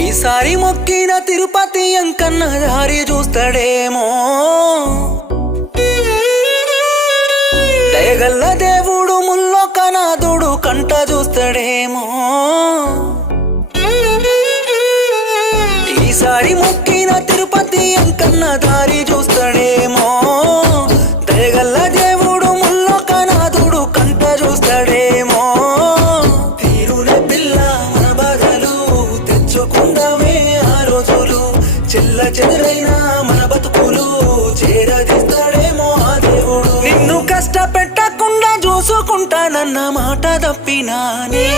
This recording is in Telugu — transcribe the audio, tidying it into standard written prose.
ఈసారి మొక్కిన తిరుపతి అంకన్న దారి చూస్తాడేమో. దయగల్ల దేవుడు ముల్లోకనాథుడు కంట చూస్తాడేమో. ఈసారి మొక్కిన తిరుపతి అంకన్న దారి చూస్తాడేమో. దయగల్ల దేవుడు ముల్లోకనాథుడు కంట చూస్తాడేమో. తీరునే పిల్ల మన బాధలు తెచ్చుకుందామే ఆ రోజులు. చెల్ల చెదురైనా మన బతుకులు చేరదీస్తాడేమో ఆ దేవుడు. నిన్ను కష్టపెట్టకుండా చూసుకుంటానన్న మాట తప్పినానే.